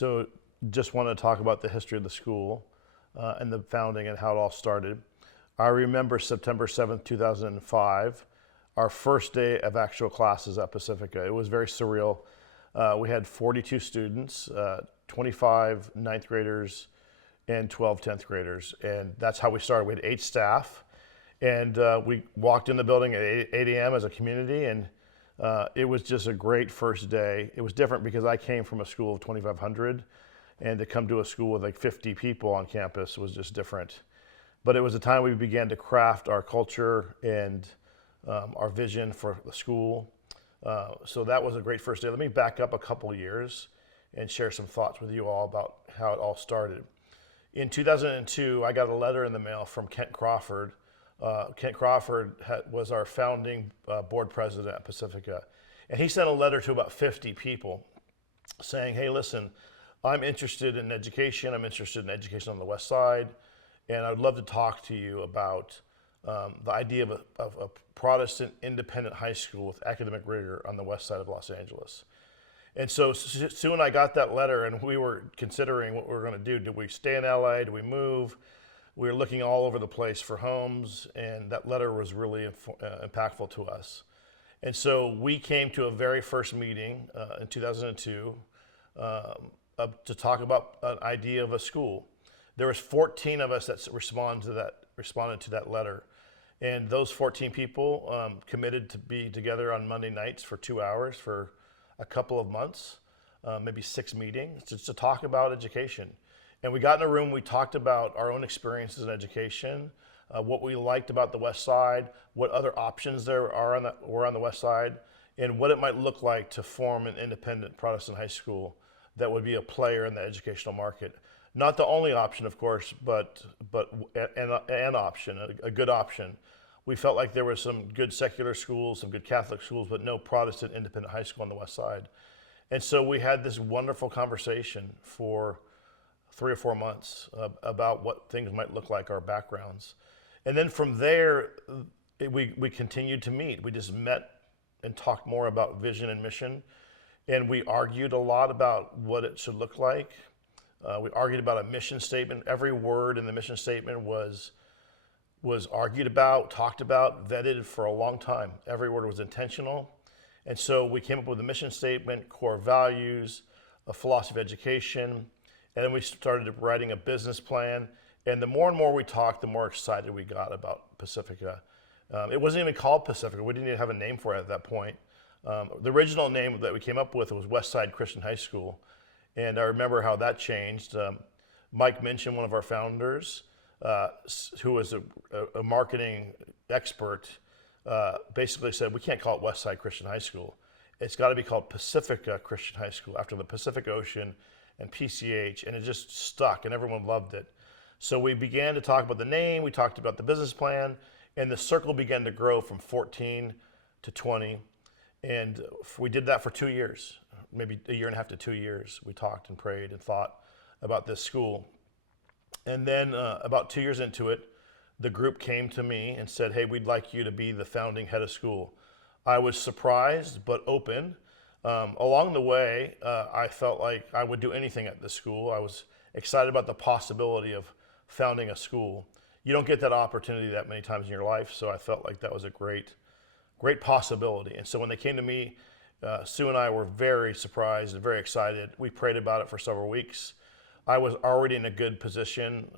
So just want to talk about the history of the school and the founding and how it all started. I remember September 7th, 2005, our first day of actual classes at Pacifica. It was very surreal. We had 42 students, 25 ninth graders, and 12 10th graders. And that's how we started. We had 8 staff. And we walked in the building at 8 a.m. as a community, and it was just a great first day. It was different because I came from a school of 2,500, and to come to a school with like 50 people on campus was just different. But it was a time we began to craft our culture and our vision for the school. So that was a great first day. Let me back up a couple years and share some thoughts with you all about how it all started. In 2002, I got a letter in the mail from Kent Crawford. Kent Crawford was our founding board president at Pacifica. And he sent a letter to about 50 people saying, hey, listen, I'm interested in education. I'm interested in education on the West Side. And I'd love to talk to you about the idea of a Protestant independent high school with academic rigor on the West Side of Los Angeles. And so soon I got that letter, and we were considering what we were going to do. Did we stay in LA? Did we move? We were looking all over the place for homes, and that letter was really impactful to us. And so we came to a very first meeting in 2002 to talk about an idea of a school. There was 14 of us that responded to that letter. And those 14 people committed to be together on Monday nights for 2 hours for a couple of months, maybe 6 meetings, just to talk about education. And we got in a room, we talked about our own experiences in education, what we liked about the West Side, what other options there were on the West Side, and what it might look like to form an independent Protestant high school that would be a player in the educational market. Not the only option, of course, but an option, a good option. We felt like there were some good secular schools, some good Catholic schools, but no Protestant independent high school on the West Side. And so we had this wonderful conversation for 3 or 4 months about what things might look like, our backgrounds. And then from there, we continued to meet. We just met and talked more about vision and mission. And we argued a lot about what it should look like. We argued about a mission statement. Every word in the mission statement was argued about, talked about, vetted for a long time. Every word was intentional. And so we came up with a mission statement, core values, a philosophy of education, and then we started writing a business plan. And the more and more we talked, the more excited we got about Pacifica. It wasn't even called Pacifica. We didn't even have a name for it at that point. The original name that we came up with was Westside Christian High School. And I remember how that changed. Mike Minchin, one of our founders, who was a marketing expert, basically said, we can't call it Westside Christian High School. It's got to be called Pacifica Christian High School, after the Pacific Ocean and PCH, and it just stuck, and everyone loved it. So we began to talk about the name, we talked about the business plan, and the circle began to grow from 14 to 20. And we did that for 2 years, maybe a year and a half to 2 years. We talked and prayed and thought about this school. And then about 2 years into it, the group came to me and said, hey, we'd like you to be the founding head of school. I was surprised but open. Along the way, I felt like I would do anything at the school. I was excited about the possibility of founding a school. You don't get that opportunity that many times in your life, so I felt like that was a great possibility. And so when they came to me, Sue and I were very surprised and very excited. We prayed about it for several weeks. I was already in a good position.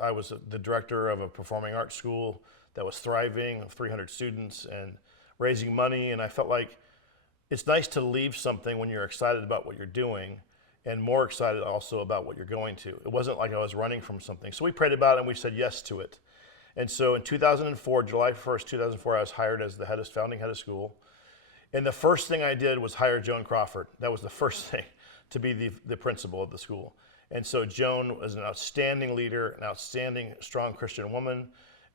I was the director of a performing arts school that was thriving, of 300 students and raising money, and I felt like it's nice to leave something when you're excited about what you're doing and more excited also about what you're going to. It wasn't like I was running from something. So we prayed about it and we said yes to it. And so in 2004, July 1st, 2004, I was hired as the founding head of school. And the first thing I did was hire Joan Crawford. That was the first thing, to be the principal of the school. And so Joan was an outstanding leader, an outstanding, strong Christian woman,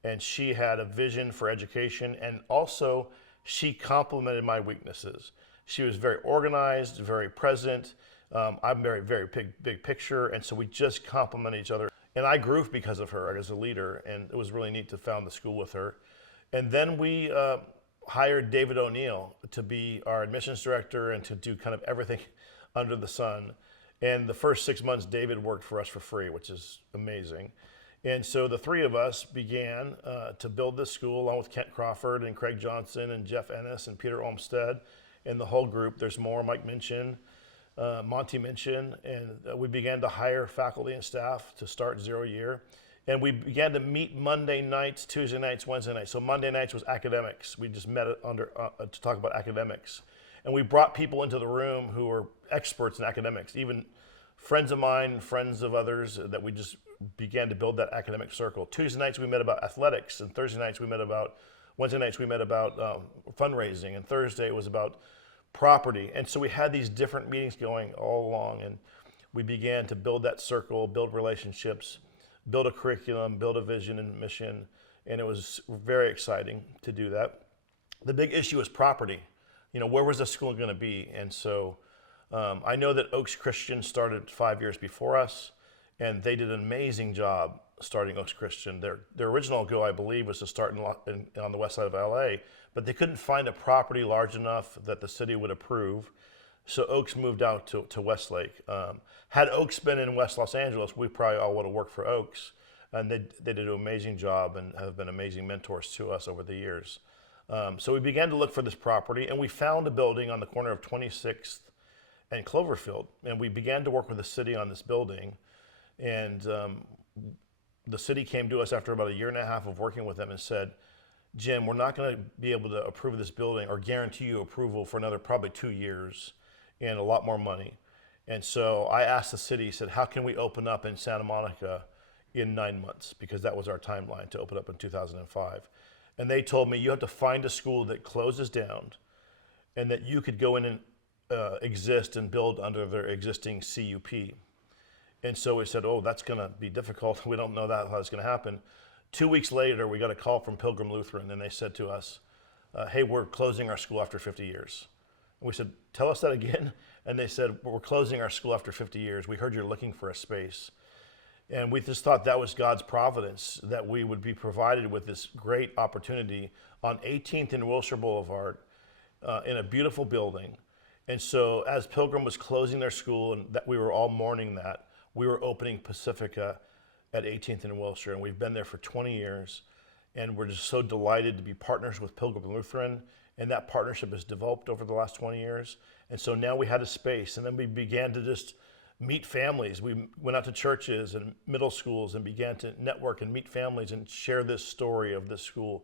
and she had a vision for education, and also she complemented my weaknesses. She was very organized, very present. I'm very big picture, and so we just complement each other. And I grew because of her as a leader, and it was really neat to found the school with her. And then we hired David O'Neill to be our admissions director and to do kind of everything under the sun. And the first 6 months, David worked for us for free, which is amazing. And so the three of us began to build this school along with Kent Crawford and Craig Johnson and Jeff Ennis and Peter Olmsted and the whole group. There's more, Mike Minchin, Monty Minchin, and we began to hire faculty and staff to start 0 year. And we began to meet Monday nights, Tuesday nights, Wednesday nights. So Monday nights was academics. We just met to talk about academics. And we brought people into the room who were experts in academics, even friends of mine, friends of others, that we just began to build that academic circle. Tuesday nights we met about athletics, and Wednesday nights we met about fundraising, and Thursday was about property. And so we had these different meetings going all along, and we began to build that circle, build relationships, build a curriculum, build a vision and mission, and it was very exciting to do that. The big issue was property. Where was the school going to be? And so I know that Oaks Christian started 5 years before us, and they did an amazing job starting Oaks Christian. Their original goal, I believe, was to start on the west side of LA, but they couldn't find a property large enough that the city would approve. So Oaks moved out to Westlake. Had Oaks been in West Los Angeles, we probably all would have worked for Oaks. And they did an amazing job and have been amazing mentors to us over the years. So we began to look for this property, and we found a building on the corner of 26th and Cloverfield. And we began to work with the city on this building. And the city came to us after about 1.5 years of working with them and said, Jim, we're not going to be able to approve this building or guarantee you approval for another probably 2 years and a lot more money. And so I asked the city, said, how can we open up in Santa Monica in 9 months? Because that was our timeline to open up in 2005. And they told me, you have to find a school that closes down and that you could go in and exist and build under their existing CUP. And so we said, oh, that's going to be difficult. We don't know how that's going to happen. 2 weeks later, we got a call from Pilgrim Lutheran, and they said to us, hey, we're closing our school after 50 years. And we said, tell us that again. And they said, we're closing our school after 50 years. We heard you're looking for a space. And we just thought that was God's providence, that we would be provided with this great opportunity on 18th and Wilshire Boulevard in a beautiful building. And so as Pilgrim was closing their school, and that we were all mourning that, we were opening Pacifica at 18th and Wilshire, and we've been there for 20 years. And we're just so delighted to be partners with Pilgrim Lutheran, and that partnership has developed over the last 20 years. And so now we had a space, and then we began to just meet families. We went out to churches and middle schools and began to network and meet families and share this story of this school.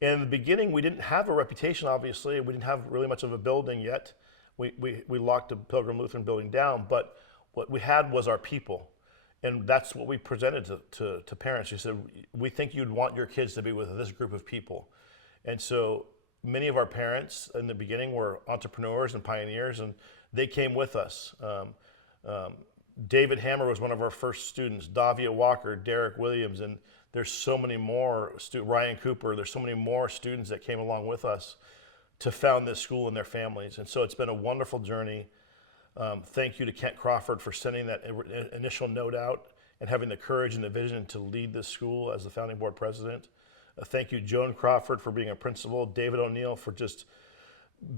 And in the beginning, we didn't have a reputation, obviously. We didn't have really much of a building yet. We locked the Pilgrim Lutheran building down, but what we had was our people. And that's what we presented to parents. We said, we think you'd want your kids to be with this group of people. And so many of our parents in the beginning were entrepreneurs and pioneers, and they came with us. David Hammer was one of our first students, Davia Walker, Derek Williams, and there's so many more, Ryan Cooper, there's so many more students that came along with us to found this school and their families. And so it's been a wonderful journey. Thank you to Kent Crawford for sending that initial note out and having the courage and the vision to lead this school as the founding board president. Thank you, Joan Crawford, for being a principal, David O'Neill for just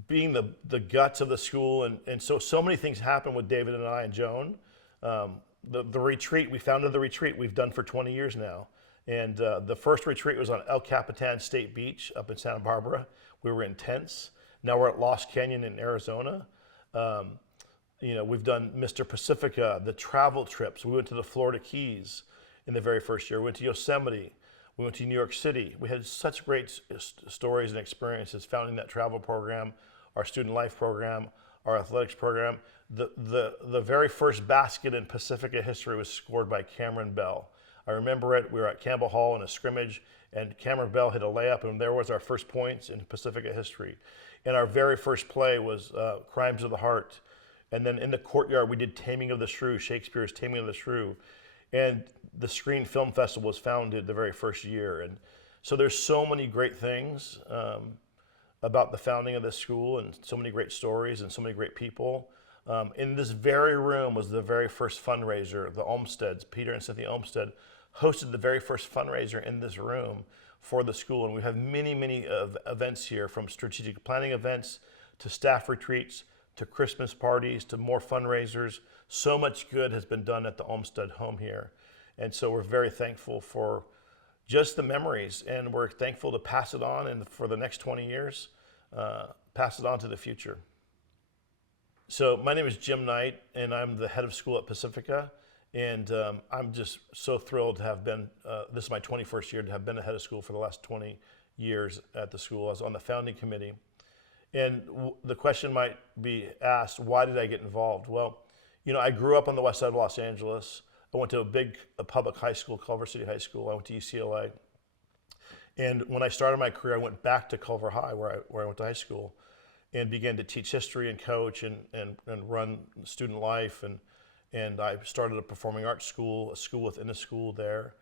being the guts of the school. And so many things happened with David and I and Joan. The retreat, we founded the retreat we've done for 20 years now. And the first retreat was on El Capitan State Beach up in Santa Barbara. We were in tents. Now we're at Lost Canyon in Arizona. We've done Mr. Pacifica, the travel trips. We went to the Florida Keys in the very first year. We went to Yosemite. We went to New York City. We had such great stories and experiences founding that travel program, our student life program, our athletics program. The very first basket in Pacifica history was scored by Cameron Bell. I remember it. We were at Campbell Hall in a scrimmage, and Cameron Bell hit a layup, and there was our first points in Pacifica history. And our very first play was Crimes of the Heart. And then in the courtyard, we did Taming of the Shrew, Shakespeare's Taming of the Shrew. And the Screen Film Festival was founded the very first year. And so there's so many great things about the founding of this school, and so many great stories and so many great people. In this very room was the very first fundraiser. The Olmsteds, Peter and Cynthia Olmsted, hosted the very first fundraiser in this room for the school. And we have many, many events here, from strategic planning events to staff retreats to Christmas parties, to more fundraisers. So much good has been done at the Olmsted home here. And so we're very thankful for just the memories, and we're thankful to pass it on and for the next 20 years, pass it on to the future. So my name is Jim Knight, and I'm the head of school at Pacifica. And I'm just so thrilled to have been, this is my 21st year, to have been a head of school for the last 20 years at the school. I was on the founding committee. And the question might be asked, why did I get involved? Well, I grew up on the west side of Los Angeles. I went to a public high school, Culver City High School. I went to UCLA. And when I started my career, I went back to Culver High, where I went to high school, and began to teach history and coach and run student life. And I started a performing arts school, a school within a school there.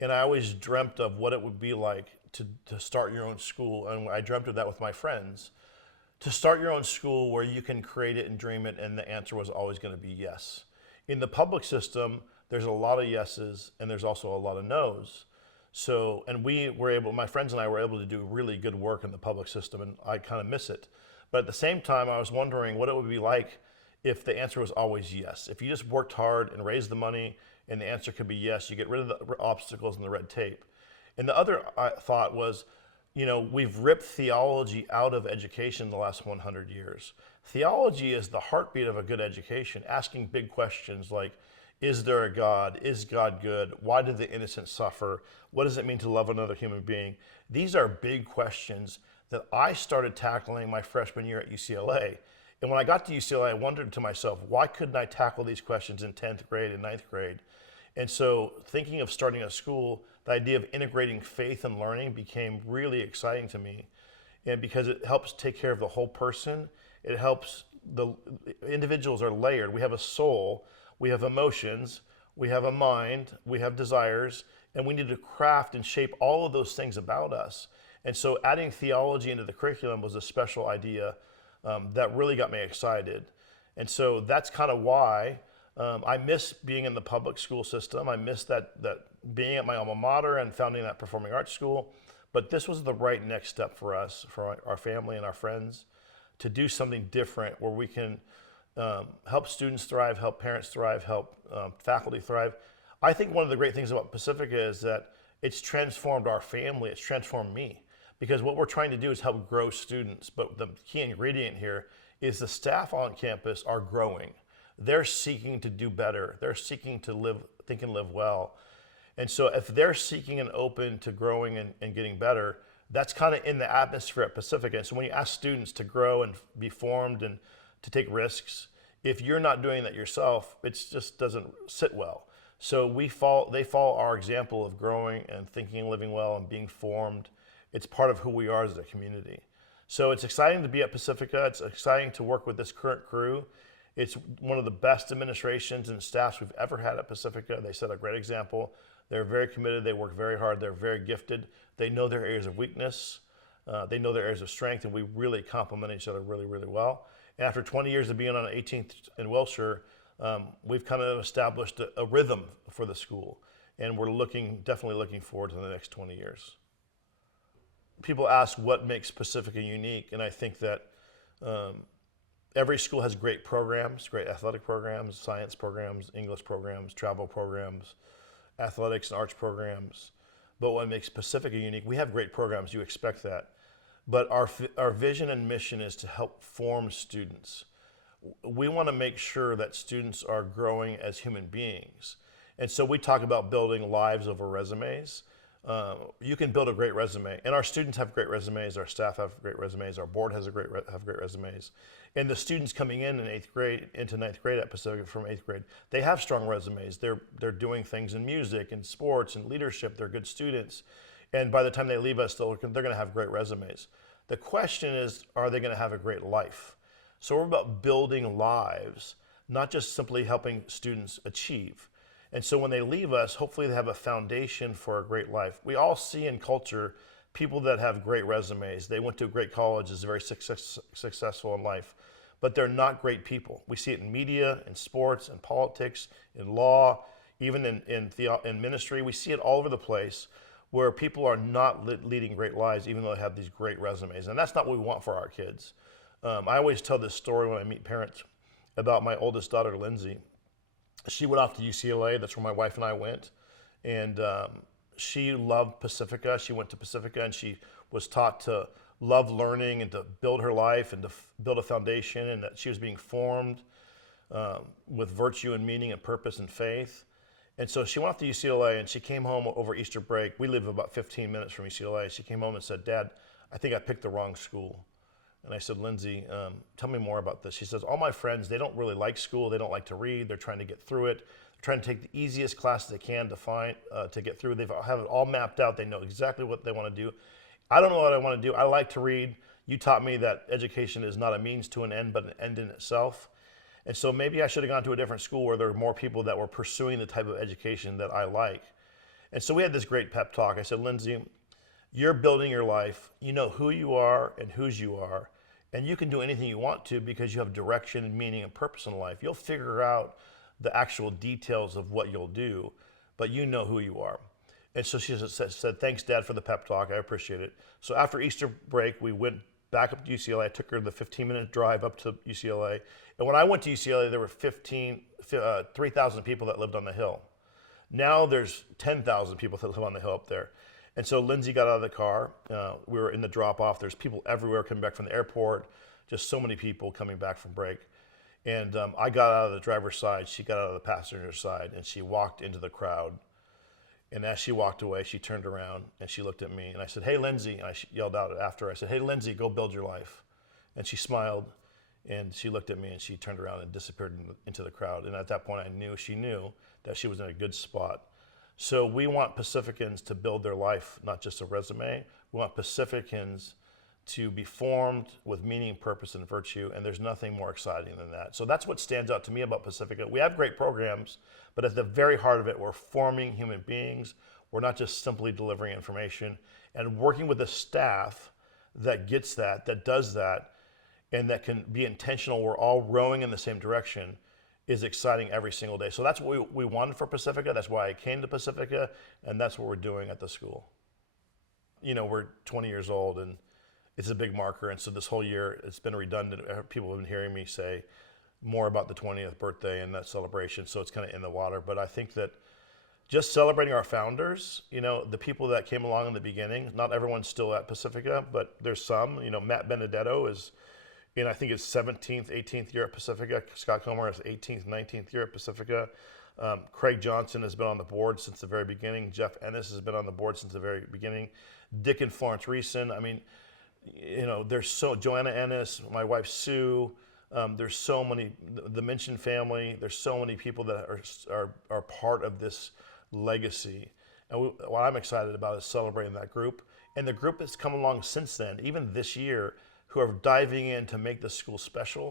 And I always dreamt of what it would be like to start your own school. And I dreamt of that with my friends. To start your own school where you can create it and dream it, and the answer was always going to be yes. In the public system, there's a lot of yeses, and there's also a lot of no's. So, and my friends and I were able to do really good work in the public system, and I kind of miss it. But at the same time, I was wondering what it would be like if the answer was always yes. If you just worked hard and raised the money and the answer could be yes, you get rid of the obstacles and the red tape. And the other thought was, we've ripped theology out of education in the last 100 years. Theology is the heartbeat of a good education, asking big questions like, is there a God? Is God good? Why did the innocent suffer? What does it mean to love another human being? These are big questions that I started tackling my freshman year at UCLA. And when I got to UCLA, I wondered to myself, why couldn't I tackle these questions in 10th grade and 9th grade? And so thinking of starting a school, the idea of integrating faith and learning became really exciting to me. And because it helps take care of the whole person, it helps the individuals are layered. We have a soul, we have emotions, we have a mind, we have desires, and we need to craft and shape all of those things about us. And so adding theology into the curriculum was a special idea that really got me excited. And so that's kind of why I miss being in the public school system. I miss that being at my alma mater and founding that performing arts school. But this was the right next step for us, for our family and our friends, to do something different where we can help students thrive, help parents thrive, help faculty thrive. I think one of the great things about Pacifica is that it's transformed our family, it's transformed me. Because what we're trying to do is help grow students, but the key ingredient here is the staff on campus are growing. They're seeking to do better. They're seeking to think and live well. And so if they're seeking and open to growing and getting better, that's kind of in the atmosphere at Pacifica. And so when you ask students to grow and be formed and to take risks, if you're not doing that yourself, it just doesn't sit well. So they follow our example of growing and thinking and living well and being formed. It's part of who we are as a community. So it's exciting to be at Pacifica. It's exciting to work with this current crew. It's one of the best administrations and staffs we've ever had at Pacifica. They set a great example. They're very committed. They work very hard. They're very gifted. They know their areas of weakness. They know their areas of strength, and we really complement each other really, really well. And after 20 years of being on 18th and Wilshire, we've kind of established a rhythm for the school, and we're definitely looking forward to the next 20 years. People ask what makes Pacifica unique, and I think that every school has great programs, great athletic programs, science programs, English programs, travel programs, athletics and arts programs. But what makes Pacifica unique, we have great programs, you expect that. But our vision and mission is to help form students. We want to make sure that students are growing as human beings. And so we talk about building lives over resumes. You can build a great resume, and our students have great resumes, our staff have great resumes, our board have great resumes. And the students coming in 8th grade into 9th grade at Pacifica from 8th grade, they have strong resumes. They're doing things in music and sports and leadership. They're good students. And by the time they leave us, they're going to have great resumes. The question is, are they going to have a great life? So we're about building lives, not just simply helping students achieve. And so when they leave us, hopefully they have a foundation for a great life. We all see in culture people that have great resumes. They went to a great college, is very successful in life, but they're not great people. We see it in media, in sports, in politics, in law, even in ministry. We see it all over the place where people are not leading great lives even though they have these great resumes. And that's not what we want for our kids. I always tell this story when I meet parents about my oldest daughter, Lindsay. She went off to UCLA. That's where my wife and I went. And she loved Pacifica. She went to Pacifica and she was taught to love learning and to build her life and to build a foundation, and that she was being formed with virtue and meaning and purpose and faith. And so she went off to UCLA and she came home over Easter break. We live about 15 minutes from UCLA. She came home and said, "Dad, I think I picked the wrong school." And I said, "Lindsay, tell me more about this." She says, "All my friends, they don't really like school. They don't like to read. They're trying to get through it. They're trying to take the easiest classes they can to find to get through. They have it all mapped out. They know exactly what they want to do. I don't know what I want to do. I like to read. You taught me that education is not a means to an end, but an end in itself. And so maybe I should have gone to a different school where there were more people that were pursuing the type of education that I like." And so we had this great pep talk. I said, "Lindsay, you're building your life. You know who you are and whose you are. And you can do anything you want to because you have direction and meaning and purpose in life. You'll figure out the actual details of what you'll do, but you know who you are." And so she said, "Thanks, Dad, for the pep talk. I appreciate it." So after Easter break, we went back up to UCLA. I took her the 15-minute drive up to UCLA. And when I went to UCLA, there were 3,000 people that lived on the hill. Now there's 10,000 people that live on the hill up there. And so Lindsay got out of the car. We were in the drop-off. There's people everywhere coming back from the airport, just so many people coming back from break. And I got out of the driver's side. She got out of the passenger side, and she walked into the crowd. And as she walked away, she turned around and she looked at me. And I said, "Hey, Lindsay." And I yelled out after her. I said, "Hey, Lindsay, go build your life." And she smiled, and she looked at me, and she turned around and disappeared into the crowd. And at that point, I knew she knew that she was in a good spot. So we want Pacificans to build their life, not just a resume. We want Pacificans to be formed with meaning, purpose, and virtue, and there's nothing more exciting than that. So that's what stands out to me about Pacifica. We have great programs, but at the very heart of it, we're forming human beings. We're not just simply delivering information, and working with a staff that gets that, that does that, and that can be intentional. We're all rowing in the same direction is exciting every single day. So that's what we wanted for Pacifica. That's why I came to Pacifica, and that's what we're doing at the school. You know, we're 20 years old, and it's a big marker. And so this whole year, it's been redundant. People have been hearing me say more about the 20th birthday and that celebration. So it's kind of in the water. But I think that just celebrating our founders, you know, the people that came along in the beginning, not everyone's still at Pacifica, but there's some. You know, Matt Benedetto is in, I think, his 17th, 18th year at Pacifica. Scott Comer is 18th, 19th year at Pacifica. Craig Johnson has been on the board since the very beginning. Jeff Ennis has been on the board since the very beginning. Dick and Florence Reeson. I mean, you know, there's Joanna Ennis, my wife Sue. There's so many, the Minchin family. There's so many people that are part of this legacy. And what I'm excited about is celebrating that group. And the group that's come along since then, even this year, who are diving in to make the school special.